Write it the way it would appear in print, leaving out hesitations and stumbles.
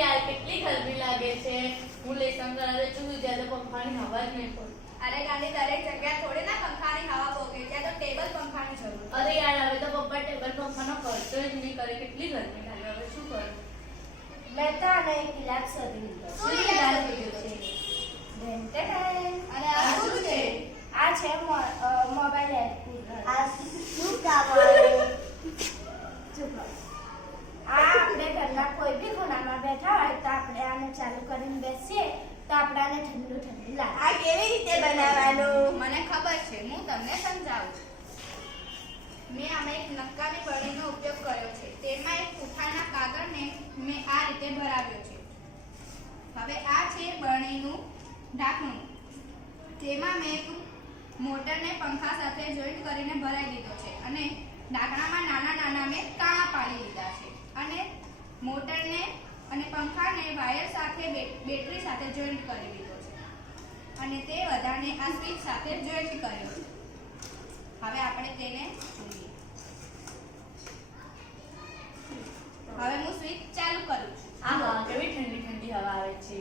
યાર કેટલી ગરમી લાગે છે. હું લેસન કરાવે છું ત્યારે પંખાની હવા જ નહીં પડતી. અરે ગાડી દરેક જગ્યાએ થોડી ના પંખાની હવા પોકે, ત્યાં તો ટેબલ પંખાની જરૂર. અરે યાર હવે તો પપ્પા ટેબલ પંખાનો ખર્ચો જ નહીં કરે. કેટલી ગરમી લાગે. હવે શું કરું? મેં તો આને એક ઇલાજ શોધી લીધો. શું ઇલાજ લીધો છે? અને આ શું છે? આ છે મોબાઈલ એર કુલર. આ શું કામ આવે? ચૂપ રહો. આ આપણે ઘરના કોઈ બી ખૂણામાં બેઠા હોય તો આપણે આને ચાલુ કરીને બેસીએ તો આપણાને ઠંડુ ઠંડુ લાગે. આ કેવી રીતે બનાવવાનું? મને ખબર છે, હું તમને સમજાવું છું. મેં આમાં એક નક્કાની બરણીનો ઉપયોગ કર્યો છે. તેમાં એક પૂંઠાના કાગળને મેં આ રીતે ભરાવ્યો છે. હવે આ છે બરણીનું ઢાંકણું. તેમાં મેં એક મોટરને પંખા સાથે જોઈન્ટ કરીને ભરાઈ દીધો છે અને ઢાંકણામાં નાના નાના મેં કાણા પાડી લીધા છે અને મોટરને અને પંખાને વાયર સાથે બેટરી સાથે જોઈન્ટ કરી દીધો છે અને તે બધાને આ સ્વિચ સાથે જોઈન્ટ કર્યો છે. હવે આપણે તેને જોઈએ. હવે હું સ્વિચ ચાલુ કરું છું. આમાં કેવી ઠંડી ઠંડી હવા આવે છે.